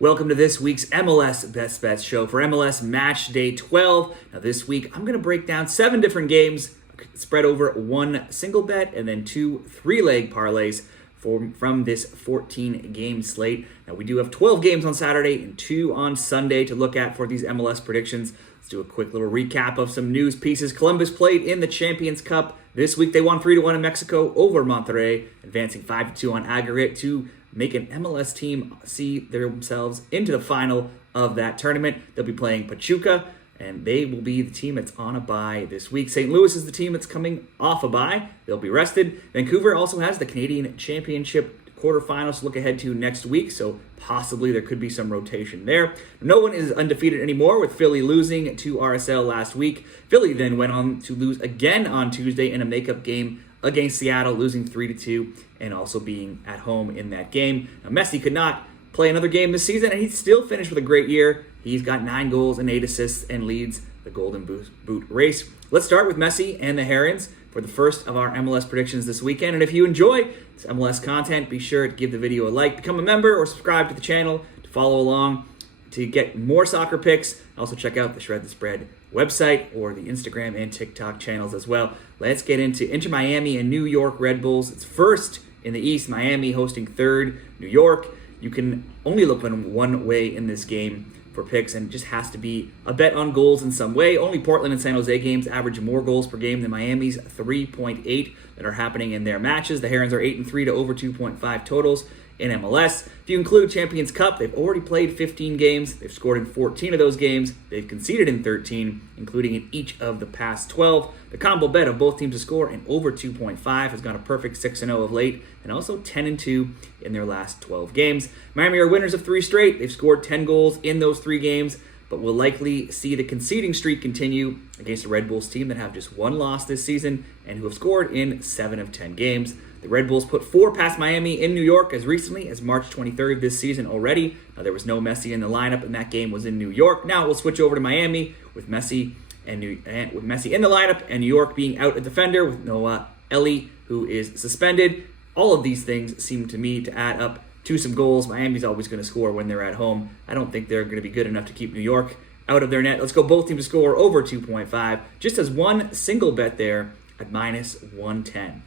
Welcome to this week's MLS Best Bets show for MLS Matchday 12. Now this week, I'm going to break down 7 different games spread over one single bet and then 2 3-leg parlays from this 14-game slate. Now we do have 12 games on Saturday and 2 on Sunday to look at for these MLS predictions. Let's do a quick little recap of some news pieces. Columbus played in the Champions Cup. This week they won 3-1 in Mexico over Monterrey, advancing 5-2 on aggregate to make an MLS team see themselves into the final of that tournament. They'll be playing Pachuca, and they will be the team that's on a bye this week. St. Louis is the team that's coming off a bye. They'll be rested. Vancouver also has the Canadian Championship quarterfinals to look ahead to next week, so possibly there could be some rotation there. No one is undefeated anymore, with Philly losing to RSL last week. Philly then went on to lose again on Tuesday in a makeup game against Seattle, losing 3-2 and also being at home in that game. Now, Messi could not play another game this season, and he still finished with a great year. He's got 9 goals and 8 assists and leads the Golden Boot race. Let's start with Messi and the Herons for the first of our MLS predictions this weekend. And if you enjoy this MLS content, be sure to give the video a like, become a member, or subscribe to the channel to follow along to get more soccer picks. Also check out the Shred the Spread website or the Instagram and TikTok channels as well. Let's get into Inter Miami and New York Red Bulls. It's first in the East, Miami hosting third, New York. You can only look one way in this game for picks, and it just has to be a bet on goals in some way. Only Portland and San Jose games average more goals per game than Miami's 3.8 that are happening in their matches. The Herons are 8-3 to over 2.5 totals in MLS. If you include Champions Cup, they've already played 15 games. They've scored in 14 of those games. They've conceded in 13, including in each of the past 12. The combo bet of both teams to score and over 2.5 has gone a perfect 6-0 of late, and also 10-2 in their last 12 games. Miami are winners of 3 straight. They've scored 10 goals in those 3 games, but will likely see the conceding streak continue against a Red Bulls team that have just 1 loss this season and who have scored in 7 of 10 games. The Red Bulls put 4 past Miami in New York as recently as March 23rd this season already. Now, there was no Messi in the lineup, and that game was in New York. Now we'll switch over to Miami with Messi in the lineup and New York being out a defender with Noah Ellie, who is suspended. All of these things seem to me to add up to some goals. Miami's always going to score when they're at home. I don't think they're going to be good enough to keep New York out of their net. Let's go both teams to score over 2.5, just as one single bet there at -110.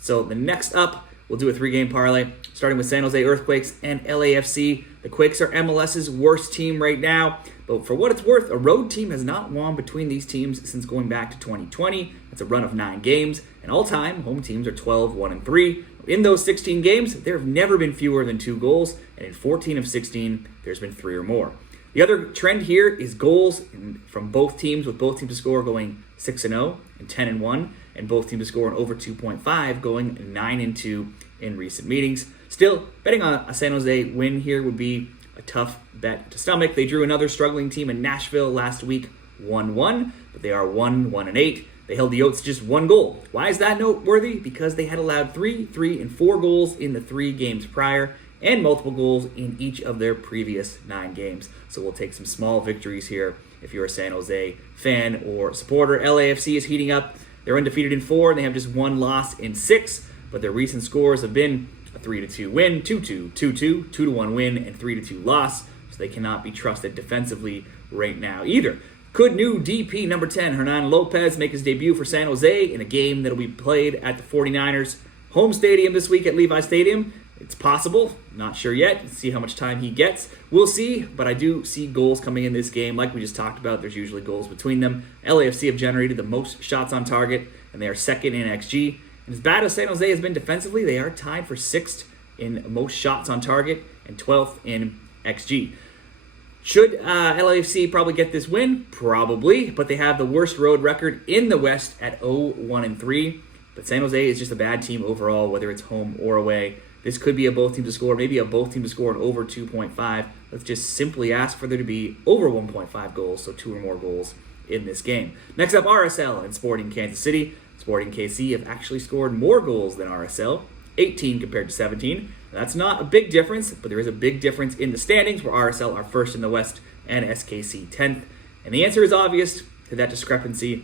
So the next up, we'll do a 3-game parlay, starting with San Jose Earthquakes and LAFC. The Quakes are MLS's worst team right now, but for what it's worth, a road team has not won between these teams since going back to 2020. That's a run of 9 games, and all-time home teams are 12-1-3. In those 16 games, there have never been fewer than 2 goals, and in 14 of 16, there's been 3 or more. The other trend here is goals from both teams, with both teams to score going 6-0 and 10-1, and both teams to score an over 2.5 going 9-2 in recent meetings. Still, betting on a San Jose win here would be a tough bet to stomach. They drew another struggling team in Nashville last week, 1-1, but they are 1-1-8. They held the Oats just 1 goal. Why is that noteworthy? Because they had allowed 3, 3, and 4 goals in the 3 games prior, and multiple goals in each of their previous 9 games. So we'll take some small victories here if you're a San Jose fan or supporter. LAFC is heating up. They're undefeated in 4, and they have just 1 loss in 6, but their recent scores have been a 3-2 win, 2-2, 2-2, 2-1 win, and 3-2 loss, so they cannot be trusted defensively right now either. Could new DP number 10, Hernan Lopez, make his debut for San Jose in a game that will be played at the 49ers home stadium this week at Levi Stadium? It's possible. Not sure yet. Let's see how much time he gets. We'll see, but I do see goals coming in this game. Like we just talked about, there's usually goals between them. LAFC have generated the most shots on target, and they are second in XG. And as bad as San Jose has been defensively, they are tied for 6th in most shots on target and 12th in XG. Should LAFC probably get this win? Probably, but they have the worst road record in the West at 0-1-3. But San Jose is just a bad team overall, whether it's home or away. This could be a both team to score, maybe a both team to score an over 2.5. Let's just simply ask for there to be over 1.5 goals, so 2 or more goals in this game. Next up, RSL and Sporting Kansas City. Sporting KC have actually scored more goals than RSL, 18 compared to 17. That's not a big difference, but there is a big difference in the standings, where RSL are first in the West and SKC 10th. And the answer is obvious to that discrepancy.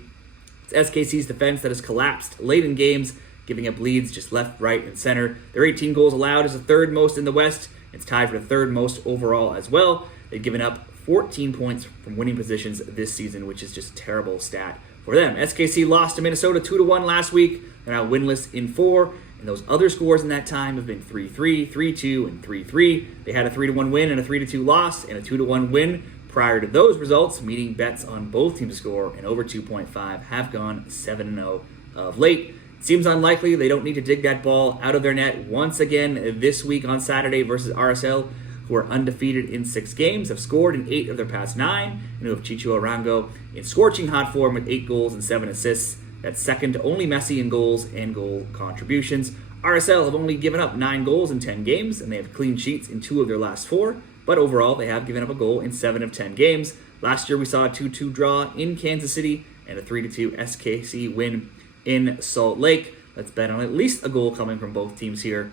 It's SKC's defense that has collapsed late in games, giving up leads just left, right, and center. Their 18 goals allowed is the 3rd most in the West, It's tied for the third most overall as well. They've given up 14 points from winning positions this season, which is just a terrible stat for them. SKC lost to Minnesota 2-1 last week. They're now winless in 4. And those other scores in that time have been 3-3, 3-2, and 3-3. They had a 3-1 win and a 3-2 loss and a 2-1 win prior to those results, meaning bets on both teams to score and over 2.5 have gone 7-0 of late. It seems unlikely they don't need to dig that ball out of their net once again this week on Saturday versus RSL, who are undefeated in 6 games, have scored in 8 of their past 9, and who have Chicho Arango in scorching hot form with 8 goals and 7 assists. That's second to only Messi in goals and goal contributions. RSL have only given up 9 goals in 10 games, and they have clean sheets in 2 of their last 4. But overall, they have given up a goal in 7 of 10 games. Last year, we saw a 2-2 draw in Kansas City and a 3-2 SKC win in Salt Lake. Let's bet on at least a goal coming from both teams here.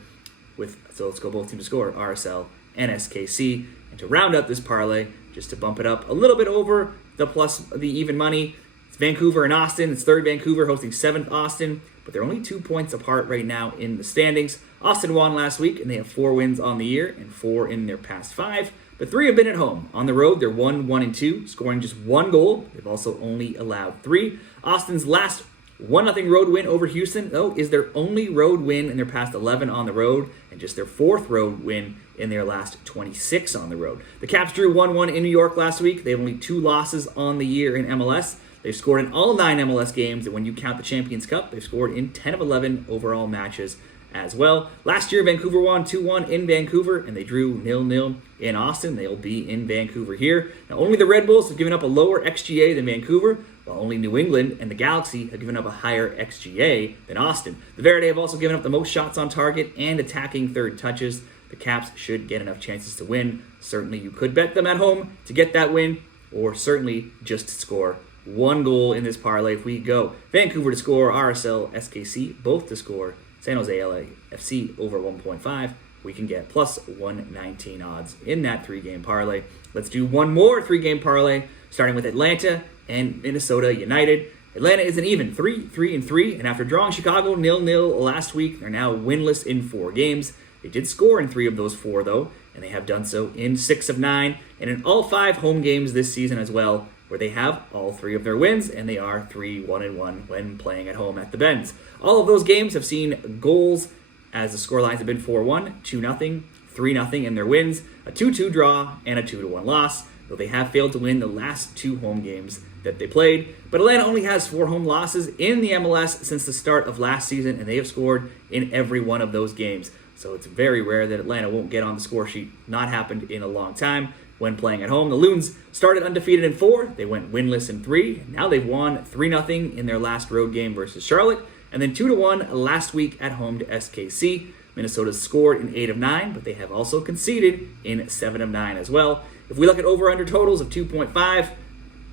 So let's go both teams to score, RSL and SKC. And to round up this parlay, just to bump it up a little bit over the even money, it's Vancouver and Austin. It's 3rd Vancouver hosting 7th Austin, but they're only 2 points apart right now in the standings. Austin won last week, and they have 4 wins on the year and 4 in their past 5. But 3 have been at home. On the road, they're 1-1-2, scoring just 1 goal. They've also only allowed 3. Austin's last 1-0 road win over Houston, though, is their only road win in their past 11 on the road, and just their 4th road win in their last 26 on the road. The Caps drew 1-1 in New York last week. They have only 2 losses on the year in MLS. They've scored in all 9 MLS games, and when you count the Champions Cup, they've scored in 10 of 11 overall matches as well. Last year, Vancouver won 2-1 in Vancouver, and they drew 0-0 in Austin. They'll be in Vancouver here. Now, only the Red Bulls have given up a lower XGA than Vancouver, while only New England and the Galaxy have given up a higher XGA than Austin. The Verde have also given up the most shots on target and attacking third touches. The Caps should get enough chances to win. Certainly, you could bet them at home to get that win, or certainly just to score 1 goal in this parlay. If we go Vancouver to score, RSL, SKC, both to score, San Jose, LAFC over 1.5, we can get plus 119 odds in that 3-game parlay. Let's do one more 3-game parlay, starting with Atlanta and Minnesota United. Atlanta is an even 3-3, and after drawing Chicago 0-0 last week, they're now winless in 4 games. They did score in 3 of those 4, though, and they have done so in 6 of 9, and in all 5 home games this season as well, where they have all 3 of their wins, and they are 3-1-1 when playing at home at the Benz. All of those games have seen goals, as the scorelines have been 4-1, 2-0, 3-0 in their wins, a 2-2 draw, and a 2-1 loss, though they have failed to win the last 2 home games that they played. But Atlanta only has 4 home losses in the MLS since the start of last season, and they have scored in every one of those games. So it's very rare that Atlanta won't get on the score sheet. Not happened in a long time when playing at home. The Loons started undefeated in 4. They went winless in 3. Now they've won 3-0 in their last road game versus Charlotte, and then 2-1 last week at home to SKC. Minnesota scored in 8 of 9, but they have also conceded in 7 of 9 as well. If we look at over-under totals of 2.5,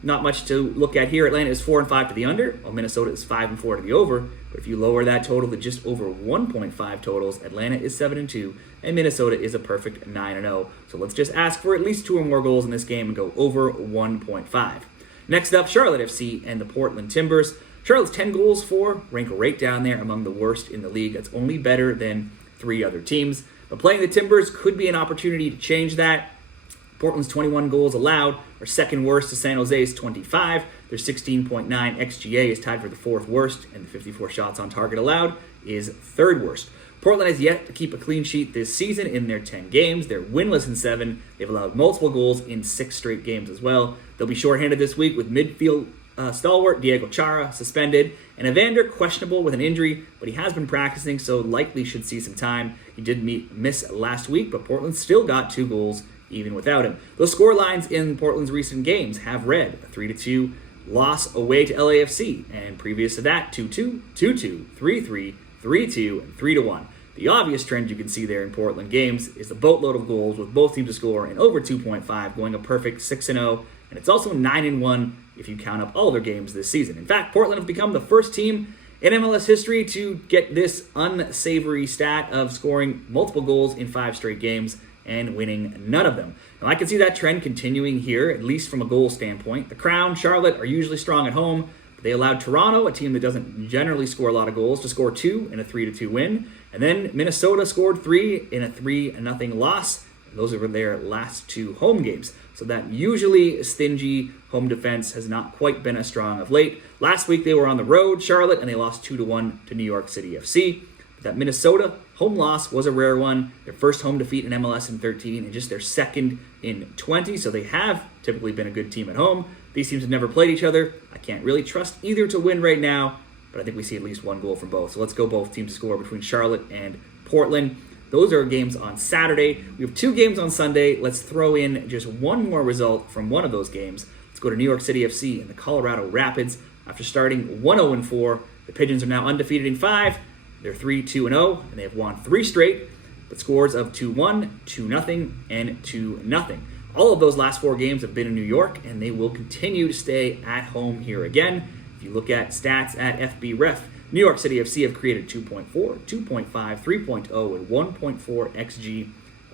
not much to look at here. Atlanta is 4-5 to the under, while Minnesota is 5-4 to the over. But if you lower that total to just over 1.5 totals, Atlanta is 7-2, and Minnesota is a perfect 9-0. So let's just ask for at least 2 or more goals in this game and go over 1.5. Next up, Charlotte FC and the Portland Timbers. Charlotte's 10 goals for, rank right down there among the worst in the league. That's only better than 3 other teams. But playing the Timbers could be an opportunity to change that. Portland's 21 goals allowed are second worst to San Jose's 25. Their 16.9 XGA is tied for the 4th worst, and the 54 shots on target allowed is 3rd worst. Portland has yet to keep a clean sheet this season in their 10 games. They're winless in 7. They've allowed multiple goals in 6 straight games as well. They'll be shorthanded this week with midfield stalwart Diego Chara suspended, and Evander questionable with an injury, but he has been practicing, so likely should see some time. He did miss last week, but Portland still got 2 goals even without him. Those score lines in Portland's recent games have read a 3-2 loss away to LAFC, and previous to that, 2-2, 2-2, 3-3, 3-2, and 3-1. The obvious trend you can see there in Portland games is the boatload of goals with both teams to score and over 2.5, going a perfect 6-0, and it's also 9-1 if you count up all their games this season. In fact, Portland have become the first team in MLS history to get this unsavory stat of scoring multiple goals in 5 straight games and winning none of them. Now, I can see that trend continuing here, at least from a goal standpoint. The Crown, Charlotte are usually strong at home, but they allowed Toronto, a team that doesn't generally score a lot of goals, to score 2 in a 3-2 win. And then Minnesota scored 3 in a 3-0 loss. Those are their last 2 home games. So that usually stingy home defense has not quite been as strong of late. Last week they were on the road, Charlotte, and they lost 2-1 to New York City FC. But that Minnesota home loss was a rare one. Their first home defeat in MLS in 13 and just their second in 20. So they have typically been a good team at home. These teams have never played each other. I can't really trust either to win right now, but I think we see at least 1 goal from both. So let's go both teams to score between Charlotte and Portland. Those are games on Saturday. We have 2 games on Sunday. Let's throw in just one more result from one of those games. Let's go to New York City FC and the Colorado Rapids. After starting 1-0-4, the Pigeons are now undefeated in 5. They're 3-2-0, and they have won 3 straight, but scores of 2-1, 2-0, and 2-0. All of those last 4 games have been in New York, and they will continue to stay at home here again. If you look at stats at FBref, New York City FC have created 2.4, 2.5, 3.0, and 1.4 XG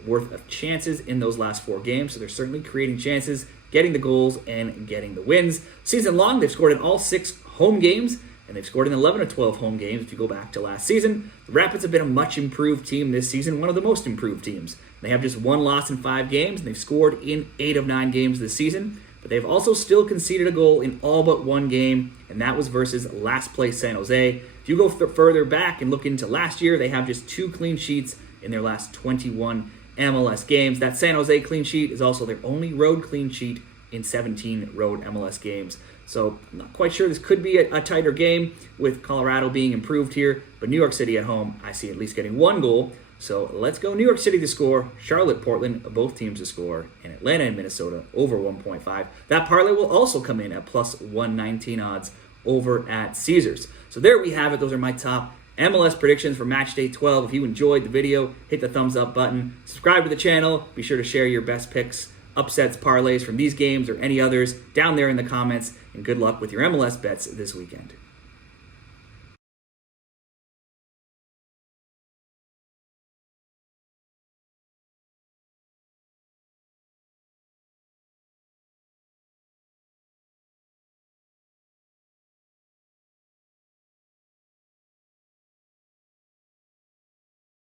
worth of chances in those last 4 games. So they're certainly creating chances, getting the goals, and getting the wins. Season long, they've scored in all 6 home games, and they've scored in 11 of 12 home games if you go back to last season. The Rapids have been a much improved team this season, one of the most improved teams. They have just 1 loss in 5 games, and they've scored in 8 of 9 games this season. But they've also still conceded a goal in all but 1 game, and that was versus last place San Jose. If you go further back and look into last year, they have just 2 clean sheets in their last 21 MLS games. That San Jose clean sheet is also their only road clean sheet in 17 road MLS games. So I'm not quite sure. This could be a tighter game with Colorado being improved here, but New York City at home, I see at least getting 1 goal. So let's go New York City to score, Charlotte, Portland, both teams to score, and Atlanta and Minnesota over 1.5. That parlay will also come in at plus 119 odds over at Caesars. So there we have it. Those are my top MLS predictions for Matchday 12. If you enjoyed the video, hit the thumbs up button. Subscribe to the channel. Be sure to share your best picks, upsets, parlays from these games or any others down there in the comments. And good luck with your MLS bets this weekend.